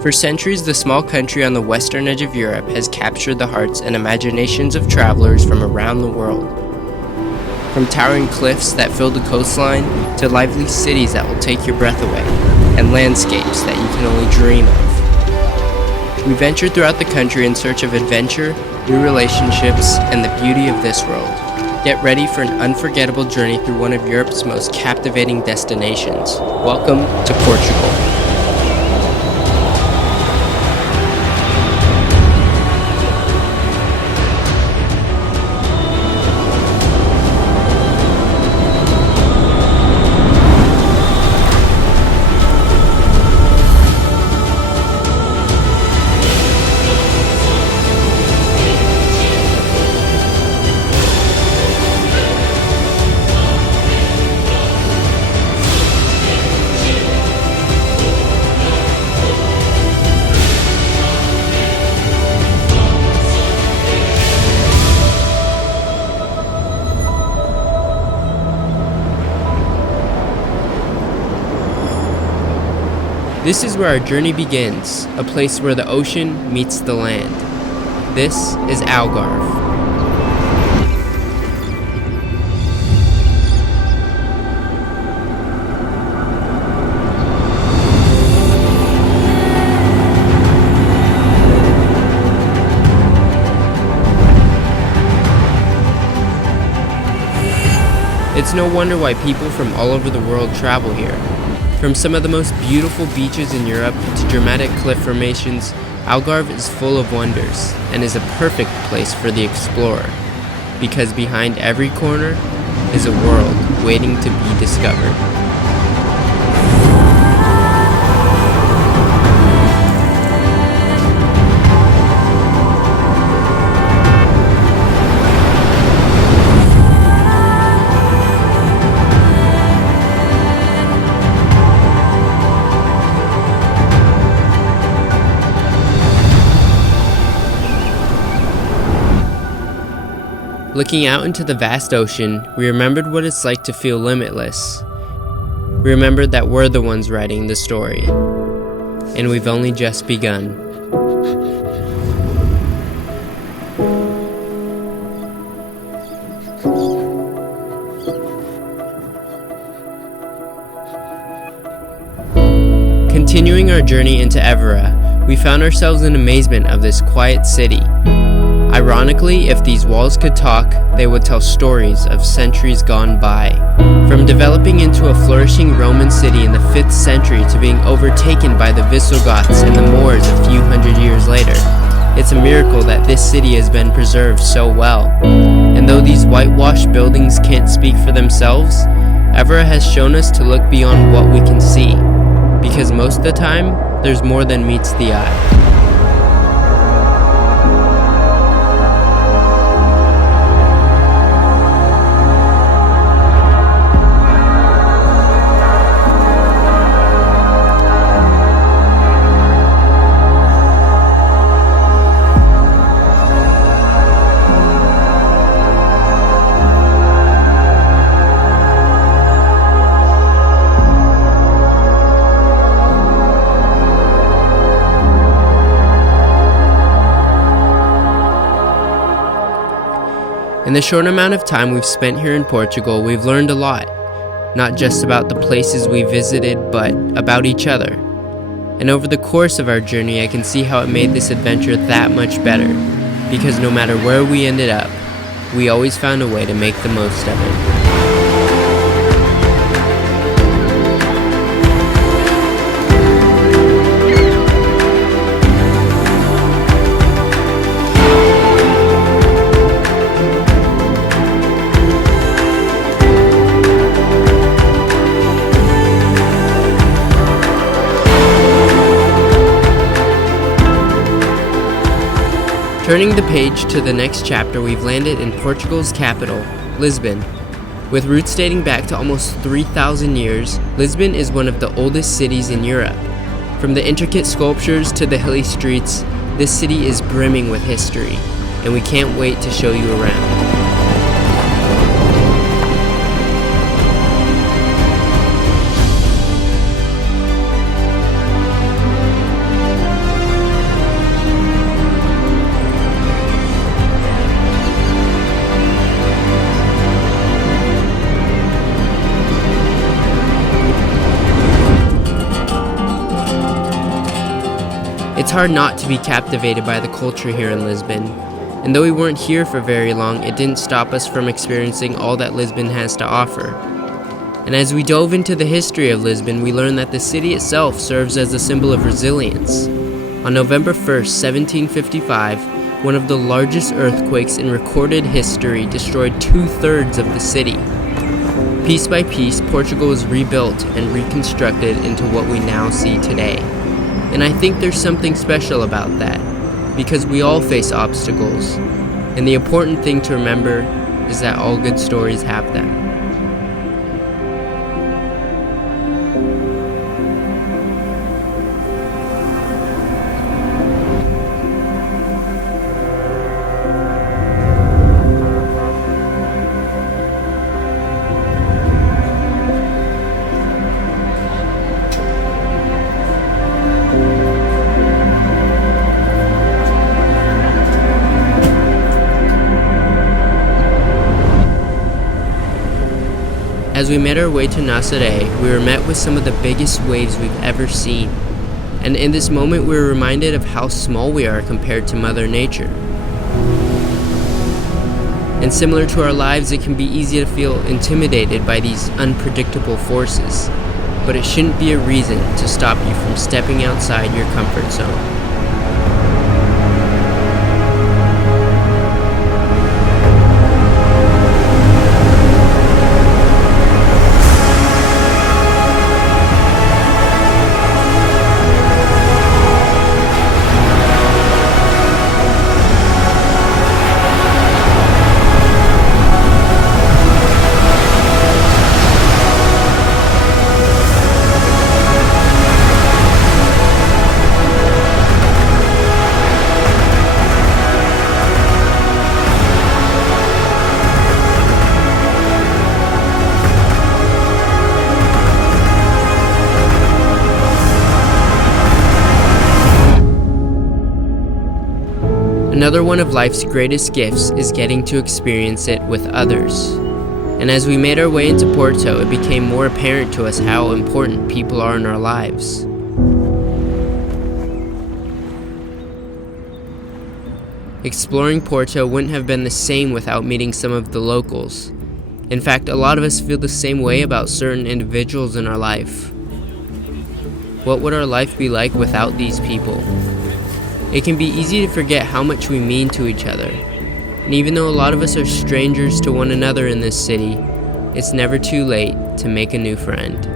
For centuries, the small country on the western edge of Europe has captured the hearts and imaginations of travelers from around the world. From towering cliffs that fill the coastline to lively cities that will take your breath away, and landscapes that you can only dream of. We venture throughout the country in search of adventure, new relationships, and the beauty of ThisWorld. Get ready for an unforgettable journey through one of Europe's most captivating destinations. Welcome to Portugal. This is where our journey begins, a place where the ocean meets the land. This is Algarve. It's no wonder why people from all over the world travel here. From some of the most beautiful beaches in Europe to dramatic cliff formations, Algarve is full of wonders and is a perfect place for the explorer, because behind every corner is a world waiting to be discovered. Looking out into the vast ocean, we remembered what it's like to feel limitless. We remembered that we're the ones writing the story, and we've only just begun. Continuing our journey into Evora, we found ourselves in amazement of this quiet city. Ironically, if these walls could talk, they would tell stories of centuries gone by. From developing into a flourishing Roman city in the 5th century to being overtaken by the Visigoths and the Moors a few hundred years later, it's a miracle that this city has been preserved so well. And though these whitewashed buildings can't speak for themselves, Evora has shown us to look beyond what we can see, because most of the time, there's more than meets the eye. In the short amount of time we've spent here in Portugal, we've learned a lot. Not just about the places we visited, but about each other. And over the course of our journey, I can see how it made this adventure that much better. Because no matter where we ended up, we always found a way to make the most of it. Turning the page to the next chapter, we've landed in Portugal's capital, Lisbon. With roots dating back to almost 3,000 years, Lisbon is one of the oldest cities in Europe. From the intricate sculptures to the hilly streets, this city is brimming with history, and we can't wait to show you around. It's hard not to be captivated by the culture here in Lisbon, and though we weren't here for very long, it didn't stop us from experiencing all that Lisbon has to offer. And as we dove into the history of Lisbon, we learned that the city itself serves as a symbol of resilience. On November 1st, 1755, one of the largest earthquakes in recorded history destroyed 2/3 of the city. Piece by piece, Portugal was rebuilt and reconstructed into what we now see today. And I think there's something special about that, because we all face obstacles, and the important thing to remember is that all good stories have them. As we made our way to Nazaré, we were met with some of the biggest waves we've ever seen. And in this moment, we were reminded of how small we are compared to Mother Nature. And similar to our lives, it can be easy to feel intimidated by these unpredictable forces. But it shouldn't be a reason to stop you from stepping outside your comfort zone. Another one of life's greatest gifts is getting to experience it with others. And as we made our way into Porto, it became more apparent to us how important people are in our lives. Exploring Porto wouldn't have been the same without meeting some of the locals. In fact, a lot of us feel the same way about certain individuals in our life. What would our life be like without these people? It can be easy to forget how much we mean to each other. And even though a lot of us are strangers to one another in this city, it's never too late to make a new friend.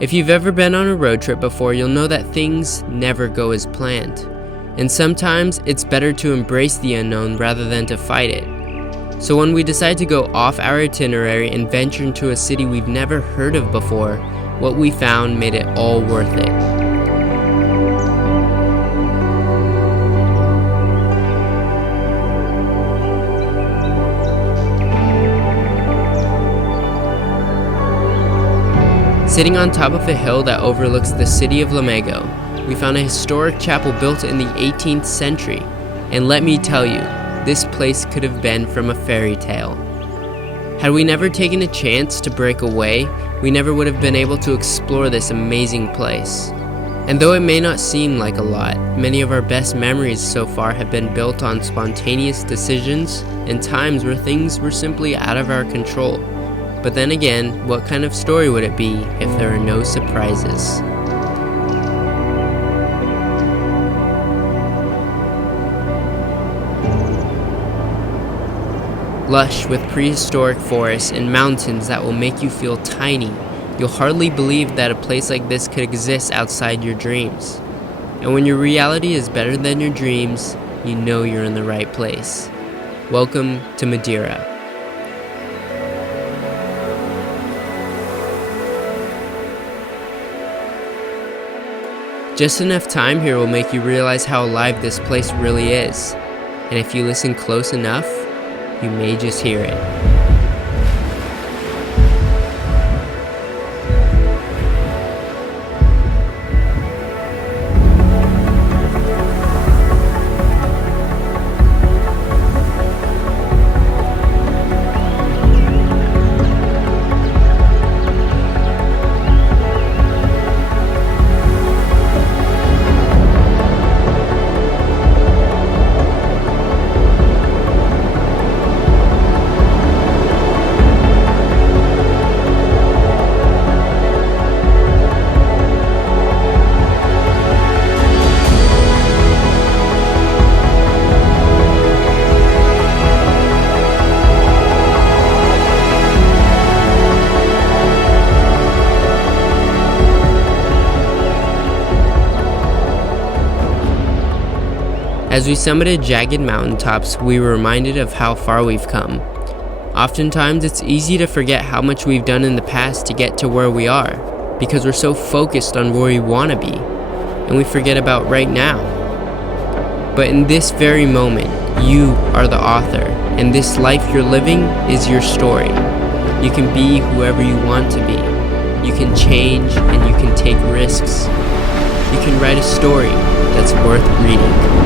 If you've ever been on a road trip before, you'll know that things never go as planned. And sometimes it's better to embrace the unknown rather than to fight it. So when we decided to go off our itinerary and venture into a city we've never heard of before, what we found made it all worth it. Sitting on top of a hill that overlooks the city of Lamego, we found a historic chapel built in the 18th century. And let me tell you, this place could have been from a fairy tale. Had we never taken a chance to break away, we never would have been able to explore this amazing place. And though it may not seem like a lot, many of our best memories so far have been built on spontaneous decisions and times where things were simply out of our control. But then again, what kind of story would it be if there are no surprises? Lush with prehistoric forests and mountains that will make you feel tiny, you'll hardly believe that a place like this could exist outside your dreams. And when your reality is better than your dreams, you know you're in the right place. Welcome to Madeira. Just enough time here will make you realize how alive this place really is. And if you listen close enough, you may just hear it. As we summited jagged mountaintops, we were reminded of how far we've come. Oftentimes, it's easy to forget how much we've done in the past to get to where we are, because we're so focused on where we want to be, and we forget about right now. But in this very moment, you are the author, and this life you're living is your story. You can be whoever you want to be. You can change, and you can take risks. You can write a story that's worth reading.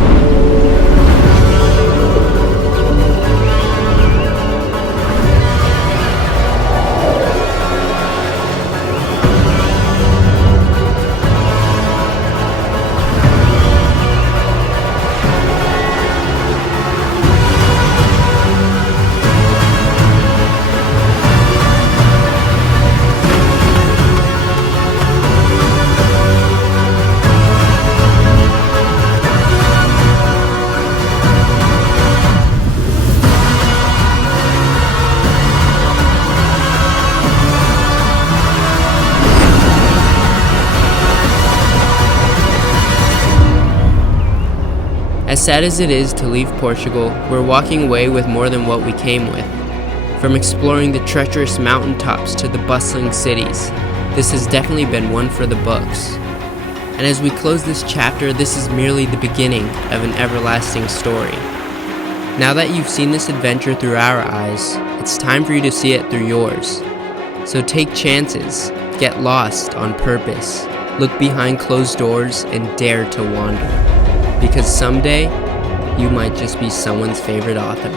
As sad as it is to leave Portugal, we're walking away with more than what we came with. From exploring the treacherous mountaintops to the bustling cities, this has definitely been one for the books. And as we close this chapter, this is merely the beginning of an everlasting story. Now that you've seen this adventure through our eyes, it's time for you to see it through yours. So take chances, get lost on purpose, look behind closed doors, and dare to wander. Because someday, you might just be someone's favorite author.